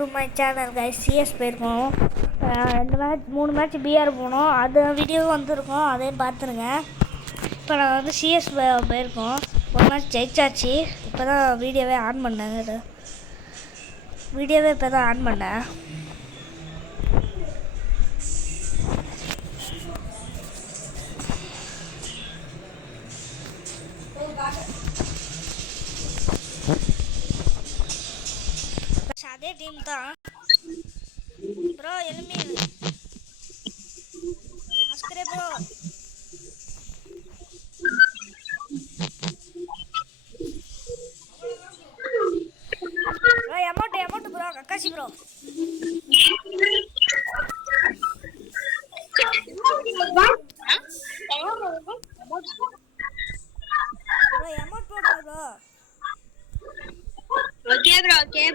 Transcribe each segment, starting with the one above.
To my channel guys. CS போயிருக்கோம். 3 match PR போனோம். அது வீடியோ வந்துருக்கோம், அதையும் பார்த்துருங்க. இப்போ நான் வந்து சிஎஸ் போயிருக்கோம். ஒரு மேட்ச் ஜெயிச்சாச்சு. இப்போ தான் வீடியோவே ஆன் பண்ணேன். இப்போ தான் ஆன் பண்ணேன். அதே டீம் தான் ப்ரோ. எனிமி ஆஸ்கரே ப்ரோ. Bro amount bro. கக்காசி ப்ரோ. அமௌண்ட் போடுங்க ப்ரோ. Okay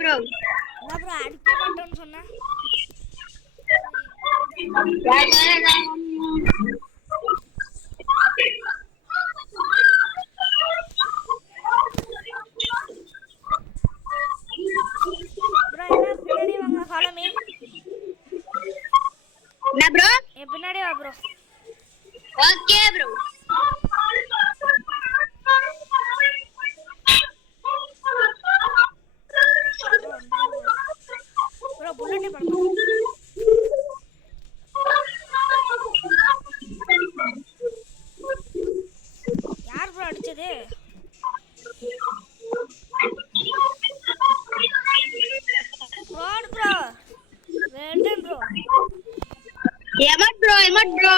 bro. என்ன ப்ரோ அடிக்க மாட்டோன்னு சொன்னா? ப்ரோ எல்லாம் பின்னாடி வாங்க. Follow me. என்ன ப்ரோ? என் பின்னாடி வா ப்ரோ. Okay bro. ப்ரோ புல்லட்டே பண்ண யார் ப்ரோ அடிச்சது? Fraud bro. வேண்டாம் ப்ரோ. Emote bro.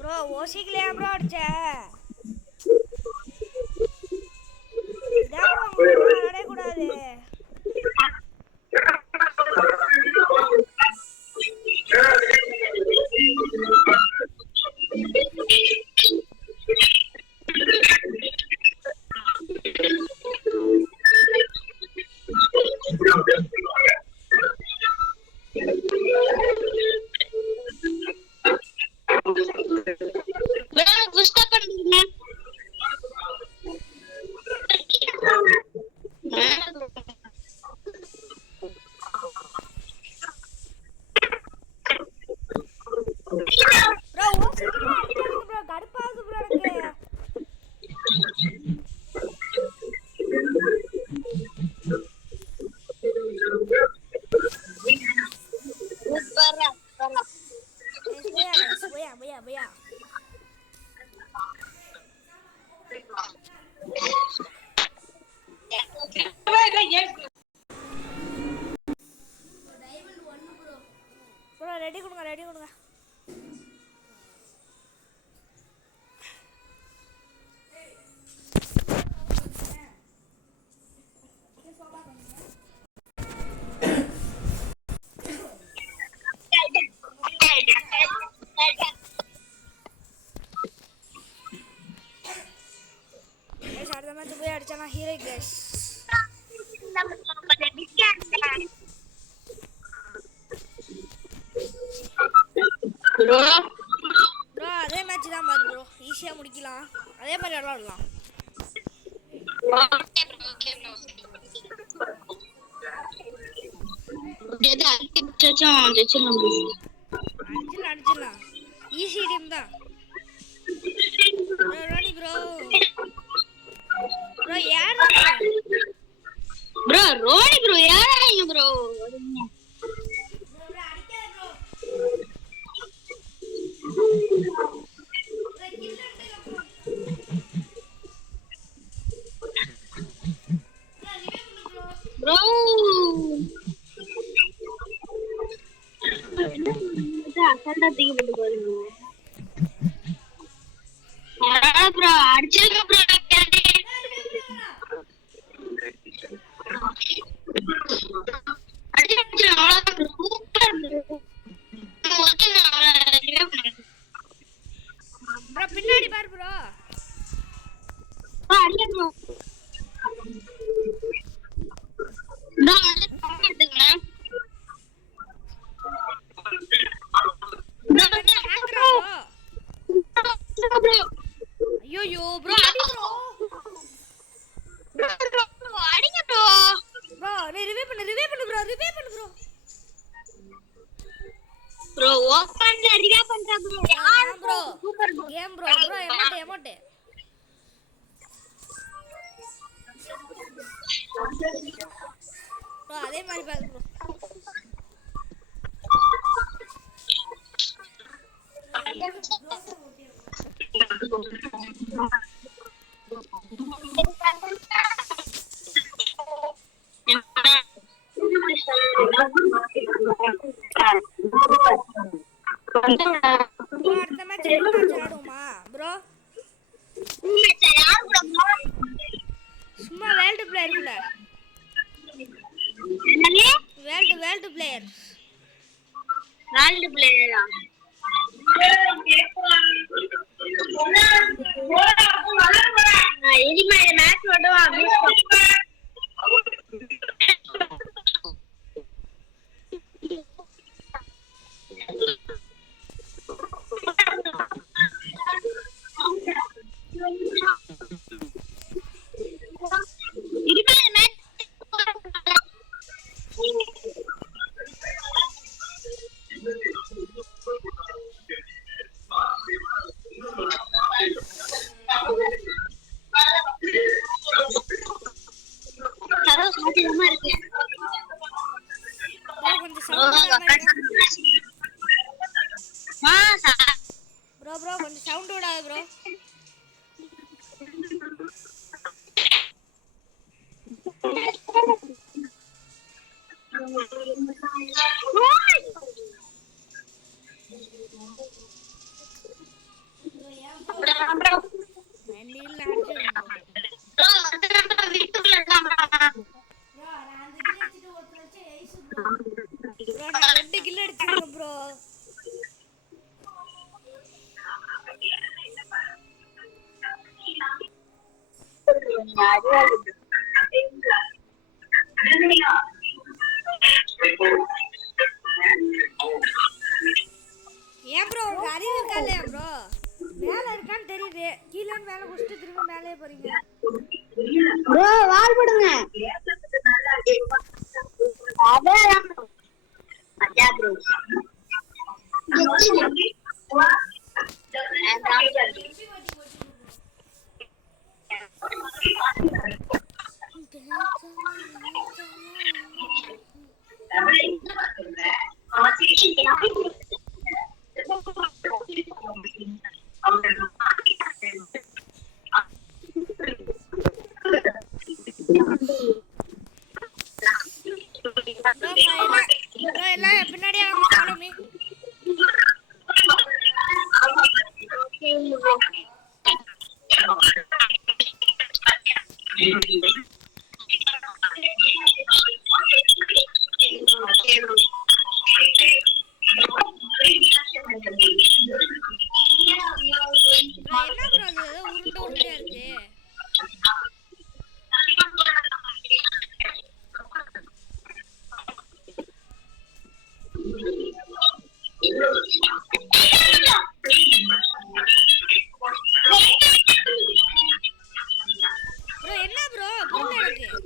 ப்ரோ ஓசிக்கலையா ப்ரோ அடிச்ச? இதான் ப்ரோ உங்களுக்கு விளையாடவே கூடாது. ப்ரோ ஓசிக்கலையா அடிக்காதீங்க ப்ரோ. கடுப்பாகுது ப்ரோ எனக்கு. भैया ப்ரோ ரெடி கொடுங்க. அடுத்த மேட்ச் போய் அடிச்சானா ஹீரோ கேஸ். ப்ரோ அதே மேட்ச் தான் பாரு ப்ரோ. ஈஸியா முடிக்கலாம். அதே மாதிரி விளையாடலாம். அடிச்சிடலாம். ஈஸி டீம் தான் ப்ரோ. ரோனி ப்ரோ யார் ப்ரோ? ரோனி ப்ரோ யாராங்க ப்ரோ? அடிக்காத ப்ரோ. அடிங்க போட்டு ப்ரோ அடிச்சிருங்க ப்ரோ ப்ரோ பின்னாடி பாரு ப்ரோ ஐயோ ப்ரோ அடி ப்ரோ அடிங்க ப்ரோ ப்ரோ நீ ரிவே பண்ணு ப்ரோ ப்ரோ ஓபன்ல ரிவே பண்றா ப்ரோ யார் bro super bro game bro emote bro அதே மாதிரி பாரு ப்ரோ ப்ரோ அடுத்த மேட்ச் ரூம் மேட்ச் ஆடுவோமா ப்ரோ சும்மா வேர்ல்ட் பிளேயர்க்குள்ள வேர்ல்ட் பிளேயர் ப்ரோ கொஞ்சம் சவுண்ட் விடாத ப்ரோ வண்டியில் அடிச்சு ப்ரோ நான் 2 கில் அடிச்சிருக்கேன் ப்ரோ ஏன் ப்ரோ உங்க அறிவு இருக்கா இல்லையா ப்ரோ மேல இருக்கான்னு தெரியுது கீழே மேல குடிச்சிட்டு திரும்ப மேலே போறீங்க ப்ரோ வால் போடுங்க அதான் ப்ரோ ப்ரோ எல்லாம் பின்னாடியே வாங்க ஃபாலோ மீ ப்ரோ என்ன ப்ரோ அது உருண்டையா இருக்கு ப்ரோ என்ன ப்ரோ புரியல எனக்கு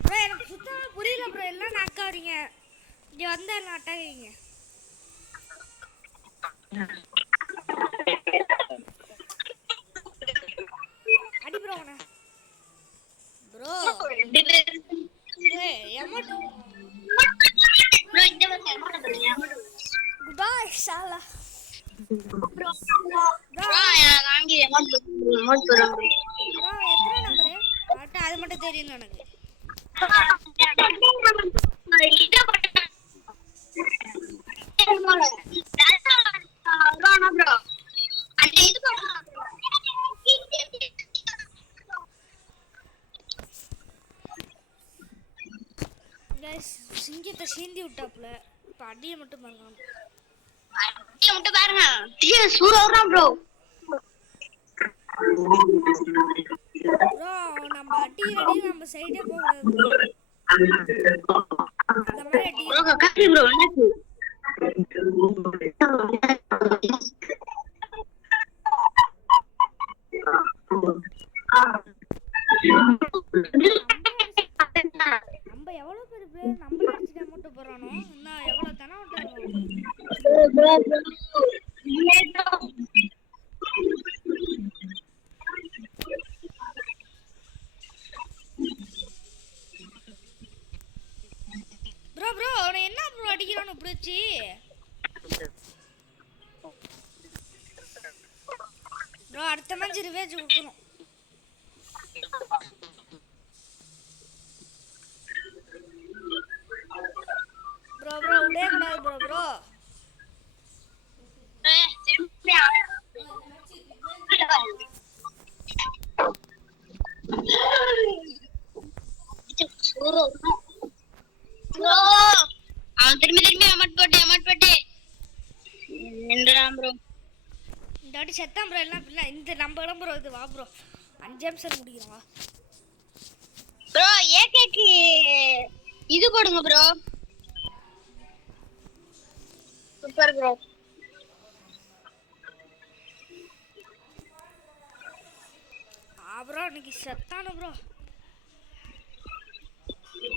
ப்ரோ எனக்கு சுத்தமா புரியல ப்ரோ எல்லாம் நாக்காதீங்க இங்க வந்தா எல்லாம் அட்டாதீங்க அடி ப்ரோ உன ப்ரோ எமோட் குட் பை ஷாலா ப்ரோ வாங்கி அமௌண்ட் தரோம் ப்ரோ எத்தனை நம்பர் அது மட்டும் தெரியும் எனக்கு ப்ரோ அந்த இது கைஸ் சிங்கத்தை சீந்தி விட்டாப்புல இப்போ அடியை மட்டும் பாருங்க மட்டும் பாருங்க சூரா ப்ரோ ப்ரோ நம்ம அடி அடி நம்ம சைடே போக கூடாது ப்ரோ இந்த மாதிரி அடி ப்ரோ காப்பி ப்ரோ என்னாச்சு நம்ம எவ்வளவு பேர் பிளேயர் நம்மள அடிச்சுட்டு மட்டும் போறானோ இன்னும் எவ்வளவு தானே விட்டுறோம் ப்ரோ ப்ரோ அவனை என்ன ப்ரோ அடிக்கிறான்னு இப்படி வச்சு ப்ரோ அடுத்த மேட்ச் ரிவேஜ் கொடுக்கணும் ப்ரோ ப்ரோ விடவே கூடாது ப்ரோ ப்ரோ திரும்பி அமட் போட்டு நின்றான் ப்ரோ இந்த வாட்டி செத்தான் ப்ரோ எல்லாம் இல்லை இந்த நம்ம இடம் ப்ரோ இது வா ப்ரோ 5 நிமிஷம் முடிக்கிறோம் வா ப்ரோ ஏகேக்கு இது போடுங்க ப்ரோ சூப்பர் ப்ரோ ப்ரோ இன்னைக்கு செத்தானு ப்ரோ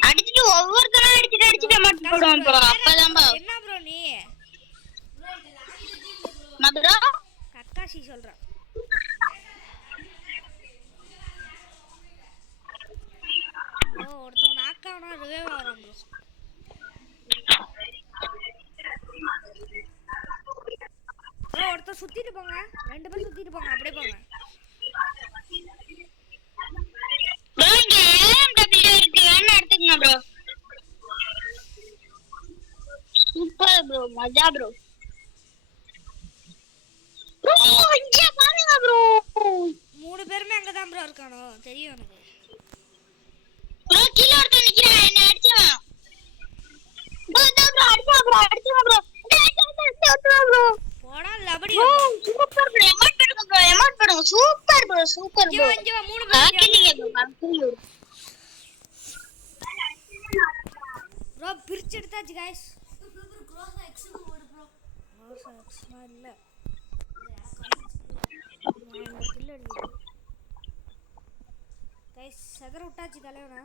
அடிச்சிட்டு ஒவ்வொருத்தரும் அடிச்சிட்டு மட்டும் போடுவான் ப்ரோ அப்பதான் ப்ரோ என்ன ப்ரோ நீ ப்ரோ கக்காசி சொல்றேன் ஒருத்தவன் நாக்காவனா ரிவைவ் ஆகிறான் ப்ரோ ஒருத்தர் சுத்திட்டு போங்க 2 பேர் சுத்திட்டு போங்க அப்படியே போங்க ப்ரோ இங்க LMW இருக்கு வேணா எடுத்துக்கங்க ப்ரோ சூப்பர் ப்ரோ மஜா ப்ரோ ப்ரோ இங்க பாருங்க ப்ரோ 3 பேருமே அங்க தான் ப்ரோ இருக்கானோ தெரியும் எனக்கு ப்ரோ கீழ ஒருத்தன் நிக்கிறான் என்ன அடிச்சான் ப்ரோ அடிச்சா ப்ரோ ப்ரோ போடா லபடி சூப்பர் ப்ரோ எமோட் போடுங்க சூப்பர் ப்ரோ இங்க வா 3 பேர் ப்ரோ பிரிச்சு எடுத்தாச்சு गाइस க்ரோஸ் எக்ஸ் போடு ப்ரோ க்ரோஸ் எக்ஸ் இல்ல நான் கில் அடிச்சு गाइस சதற விட்டாச்சு தலைவனா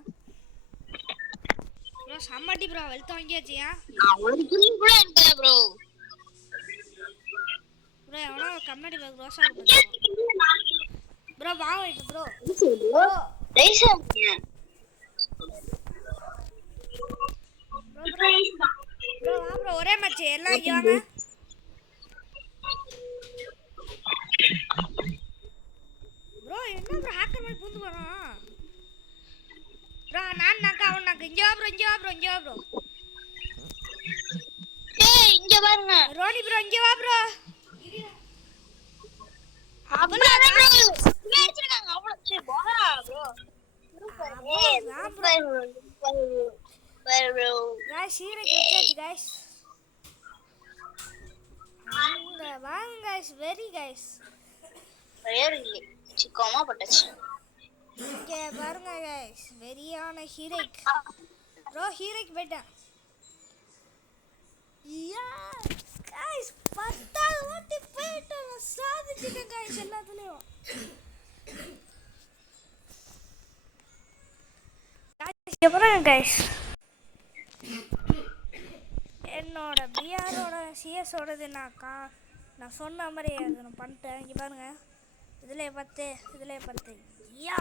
ப்ரோ சம்மட்டி ப்ரோ வெல்த் வாங்கியாச்சியா ஒரு கில் கூட இல்ல ப்ரோ ப்ரோ எவனோ கண்ணாடி பேக் ரோஸா போட்டு ப்ரோ வா வெயிட் ப்ரோ ரைசா ப்ரோ வா ப்ரோ ஒரே மேட்ச் எல்லாம் இங்க வாங்க ப்ரோ என்ன ப்ரோ ஹேக்கர் மாதிரி பூந்து போறான் ப்ரோ நான் நாக்க அவன் நாக்க இங்க வா ப்ரோ ஏய் இங்க பாருங்க ரோனி ப்ரோ இங்க வா ப்ரோ அவ்வளவு மேட்ச்றாங்க அவ்வளவு சே போடா ப்ரோ ப்ரோ गाइस ஹீரோ கிச்சாச்சு गाइस அங்க வாங்க गाइस வெரி गाइस வெரி சிக்கமா பட்டச்சு இங்க பாருங்க गाइस வெரியான ஹீரோக் ப்ரோ ஹீரோக்கு போய்ட்டான் யா गाइस 10வது ஓட்டி போய்ட்டான் சாதிச்சிட்டேன் गाइस எல்லாத்துலயும் गाइस பாருங்க गाइस என்னோட பிஆரோட சிஎஸோடது நான் சொன்ன மாதிரி அதை நான் பண்ணிட்டேன் இங்கே பாருங்க இதில் 10 யா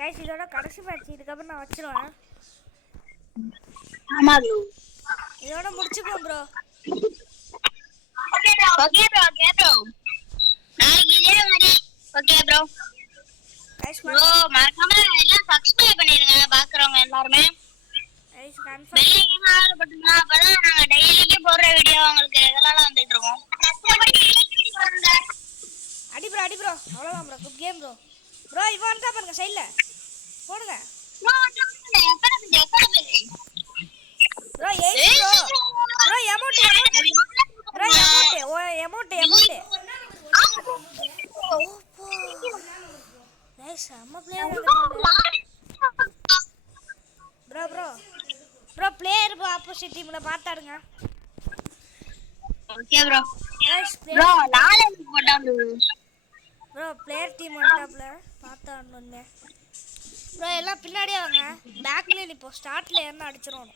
गाइस இதோட கடைசி மேட்ச் இதுக்கப்புறம் நான் வச்சிருவேன் ஆமா ப்ரோ இதோட முடிச்சுப்போம் ப்ரோ ஓகே ப்ரோ நாளைக்கு இதே மாதிரி ஓகே ப்ரோ கைஸ் ப்ரோ மறக்காம எல்லாம் சப்ஸ்கிரைப் பண்ணிருங்க பாக்குறவங்க எல்லாரும் guys confirm bell icon all பட்டனா அப்பதான் நாங்க டெய்லிக்கு போடுற வீடியோ உங்களுக்கு ரெகுலரா வந்துட்டு இருக்கோம் அடி ப்ரோ அவ்வளவுதான் ப்ரோ குட் கேம் ப்ரோ இவன் தான் பாருங்க சைடுல போடுங்க bro eight bro amount guys அம்மா பிளேயர் ப்ரோ பிளேயர் ஆப்போசிட் டீம்ல பார்த்தாடுங்க ஓகே ப்ரோ கைஸ் ப்ரோ நாளை போட்டாங்க ப்ரோ பிளேயர் டீம் வந்துட்டாப்ல பார்த்தாடுங்க ப்ரோ எல்லாம் பின்னாடியே வாங்க பேக்ல நிப்போம் ஸ்டார்ட்ல ஏறணும் அடிச்சிரும்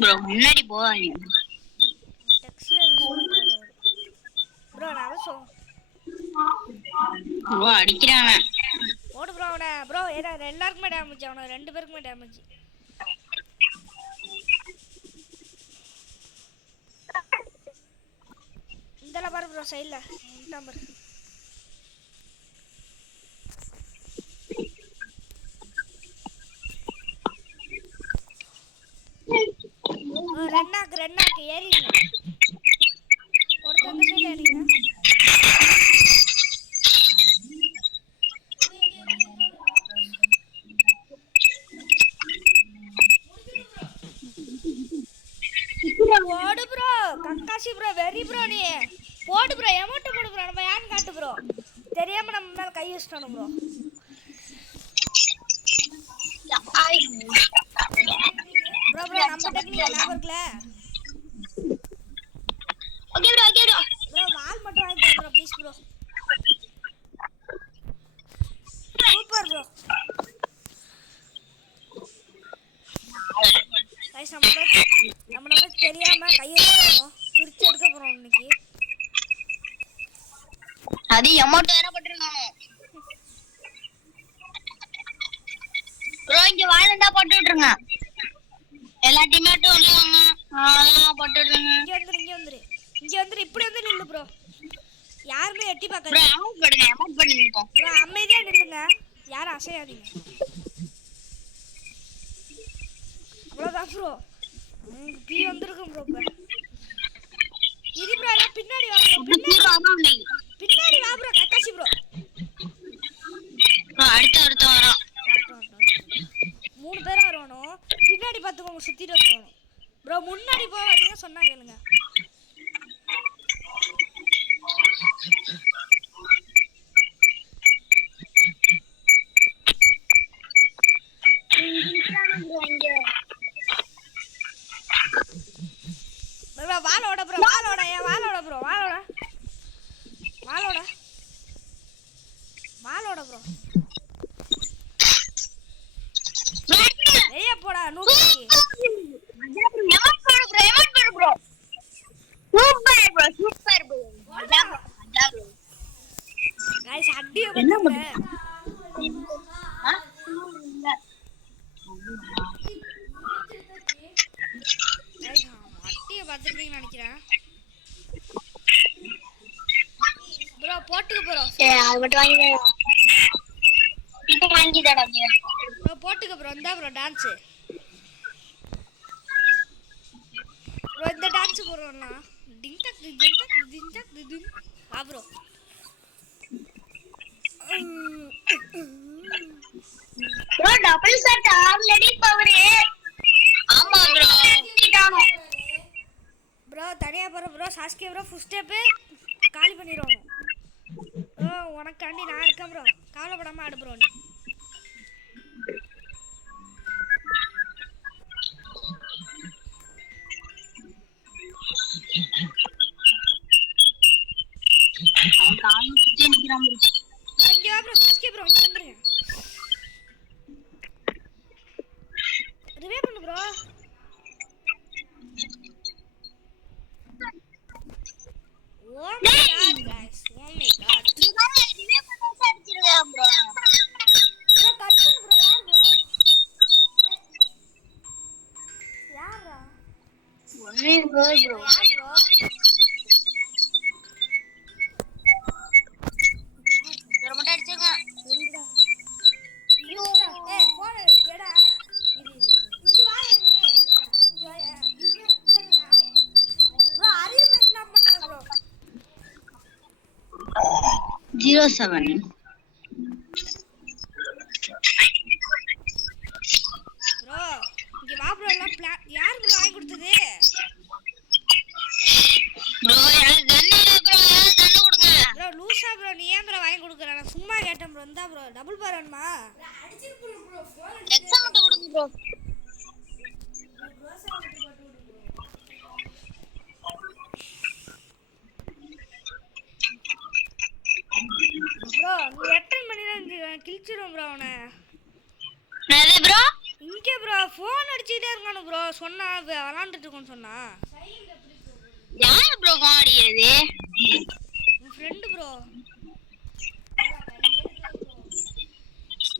ப்ரோ முன்னாடி போவாங்க டெக்ஸியா யூஸ் பண்றாரு ப்ரோ நான் ப்ரோ அடிக்கிறாங்க ஓடு ப்ரோ அவனை ப்ரோ எல்லாருக்குமே டேமேஜ் அவனை 2 பேருக்குமே டேமேஜ் இந்தல பாரு ப்ரோ சைடுல நம்பர் ரென்னாக்கு ஏறிங்க ஒருத்தர் அந்த சைடுல ஏறிங்க போடு ப்ரோ கக்காசி ப்ரோ வெரி ப்ரோ நீ போடு ப்ரோ அமௌண்ட் போடு ப்ரோ நம்ம யான் காட்டு ப்ரோ தெரியாம நம்ம மேல கை வச்சிட்டோம் ப்ரோ நம்ம டெக்னிக் ஞாபகம் இருக்குல ஓகே ப்ரோ வால் மட்டும் வாங்கி bro please bro super bro guys நம்ம தெரியாம கையை வச்சிட்டோம் பிரிச்சு எடுக்க போறோம் இன்னைக்கு அது அமௌண்ட் வேற போட்டுருக்காங்க ப்ரோ இங்க வாழண்டா போட்டு விட்டுருங்க எல்லா டீமேட்டும் வந்துவாங்க அதெல்லாம் போட்டு விட்டுருங்க இங்க வந்துரு இப்படி வந்து நில்லு ப்ரோ யாருமே எட்டி ப்ரோ பார்க்காதீங்க அமௌண்ட் போடுங்க நிப்போம் ப்ரோ அமைதியா நில்லுங்க யாரும் அசையாதீங்க அவ்வளவுதான் ப்ரோ பி வந்திருக்கும் ப்ரோ இப்ப இரு ப்ரோ எல்லாம் பின்னாடி வா ப்ரோ பின்னாடி வா ப்ரோ கக்காசி ப்ரோ அடுத்த வரோம் 3 பேரா வரணும் பின்னாடி பார்த்துக்கோங்க சுத்திட்டு வந்துடணும் ப்ரோ முன்னாடி போவாதீங்க சொன்னா கேளுங்க வாளோட ப்ரோ வெளிய போடா நூபி சூப்பர் ப்ரோ गाइस அடியே வந்துங்க गाइस அடியே பாத்துட்டீங்கன்னு நினைக்கிறேன் ப்ரோ போட்டுக்கு ப்ரோ அது மட்டும் வாங்கி இப்போ வாங்கி தரேன் ப்ரோ போட்டுக்கு ப்ரோ இந்தா ப்ரோ டான்ஸ் ப்ரோ இந்த டான்ஸ் போறோம்னா டிங் டக் டிங் வா bro bro double set already power ஆமா ப்ரோ ப்ரோ தனியா போற ப்ரோ சாஸ்கே ப்ரோ ஃபர்ஸ்ட் ஸ்டெப் காலி பண்ணிரோம் உனக்காண்டி நான் இருக்கேன் ப்ரோ கவலைப்படாம ஆடு ப்ரோ நீ அவன் கால் சுத்தி நிக்கிறான் ப்ரோ இங்க வா ப்ரோ சாஸ்கே ப்ரோ இங்க வந்துருங்க ரிவே பண்ணு bro Oh my god guys oh my god ரிவே பண்ண அடிச்சிருவேன் ப்ரோ ப்ரோ கட் பண்ணு ப்ரோ யார் ப்ரோ ப்ரோ யார் ப்ரோ? ஒரு மட்டும் அடிச்சுங்க. எங்கடா? ஐயோ ஏய் போன் எடா. இங்க வா நீ. இங்க வா. இல்ல. ப்ரோ அறிவு என்ன பண்ணாரு ப்ரோ? 07 ப்ரோ இங்க வா ப்ரோ எல்லாம் யார் ப்ரோ வாங்கி கொடுத்தது? ப்ரோ எனக்கு கன் இல்ல ப்ரோ. எனக்கு கன் கொடுங்க. ப்ரோ லூசா ப்ரோ நீ ஏன் ப்ரோ வாங்கி கொடுக்குற? நான் சும்மா கேட்டேன் ப்ரோ. இந்தா ப்ரோ டபுள் பார் வேணுமா? எக்ஸாம் மட்டும் கொடுங்க ப்ரோ. ப்ரோ நீ எத்தனை மணி நேரம் கிழிச்சிடும் ப்ரோ அவனை. என்னது ப்ரோ? இங்கே ப்ரோ ஃபோன் அடிச்சுக்கிட்டே இருக்கானு ப்ரோ. சொன்னா விளாண்டுட்டு இருக்கோன்னு சொன்னா. யார் ப்ரோ காடியது? உன் ஃப்ரெண்டு ப்ரோ.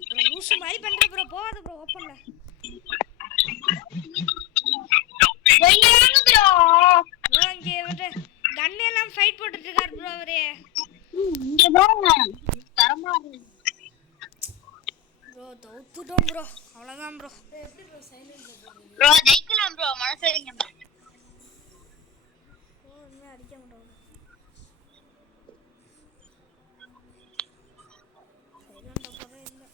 ப்ரோ லூசு மாதிரி பண்ற ப்ரோ. போகாத ப்ரோ ஓப்பன்ல. எங்க வாங்க ப்ரோ? ப்ரோ இங்கே வந்து கன் எல்லாம் ஃபைட் போட்டுட்டு இருக்காரு ப்ரோ அவரு. இங்க பாருங்க. தரமா இருக்கு. ப்ரோ தோத்துட்டோம் ப்ரோ. அவ்வளோதான் ப்ரோ. எப்படி ப்ரோ சைலண்ட் ப்ரோ ஜெயிக்கலாம் ப்ரோ. மனசு வைங்க. ப்ரோ இன்னும் அடிக்க மாட்டோம். சைலண்ட் போகிறே இல்லை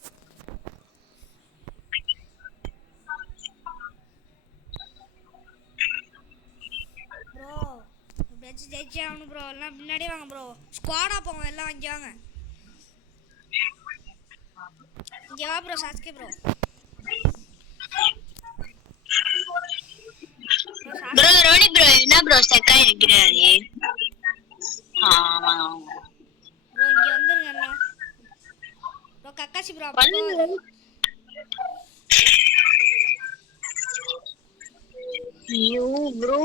ப்ரோ. எப்படியாச்சும் ஜெயிச்சே ஆகணும் ப்ரோ. எல்லாம் பின்னாடியே வாங்க ப்ரோ. ஸ்குவாடா போவோம் எல்லாம். இங்கே வாங்க. இங்கே வா ப்ரோ சாஸ்கே ப்ரோ. ப்ரோ ரோனி ப்ரோ என்ன ப்ரோ செக்கா இருக்கிறாரு? ஆமா ப்ரோ இங்கே வந்துருங்க எல்லாம். ப்ரோ கக்காசி ப்ரோ அப்படி போகாது. ஐயோ ப்ரோ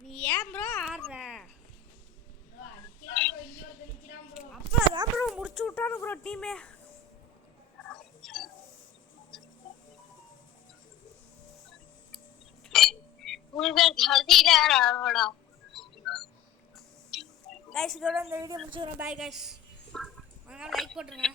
நீ ஏன் ப்ரோ ஆடுற? அப்பதான் ப்ரோ முடிச்சு விட்டானு ப்ரோ டீமே. கைஸ் இதோட இந்த வீடியோ முடிச்சுக்கிறோம். Bye guys. வாங்க லைக் போட்டுருங்க.